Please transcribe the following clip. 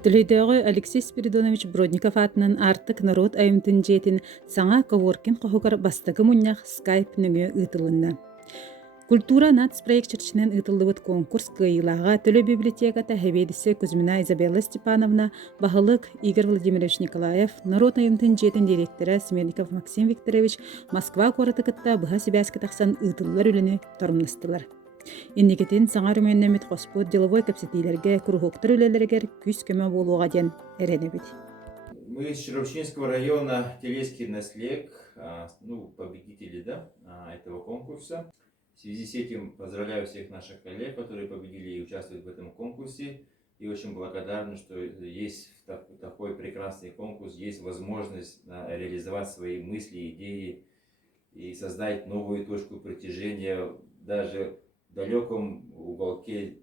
Төлөйдөгү Алексей Спиридонович Бродников атынан артык народ айымтын жетін саңа Коворкин қоғығыр бастығы мұннақ скайп нүңі ұтылынна. Культура нац проектчерчинен ытыллыбыт конкурс кыйылаға төлө библиотеката хебедисе Кузьмина Изабелла Степановна, Бахалык Игорь Владимирович Николаев, народ айымтын жетін директора Сменников Максим Викторович Москва коратыкытта быха сибәскі тақсан ытыллар үліні торымныстылар. Инникетин саңар үмөннөмит хоспут деловой капсетилерге, кругоктар үлелергер күс көмө болуға ден эренебит. Мы из Червчинского района, Телецкий наслег, победители этого конкурса. В связи с этим поздравляю всех наших коллег, которые победили и участвуют в этом конкурсе. И очень благодарны, что есть такой прекрасный конкурс, есть возможность реализовать свои мысли, идеи и создать новую точку притяжения даже в далеком уголке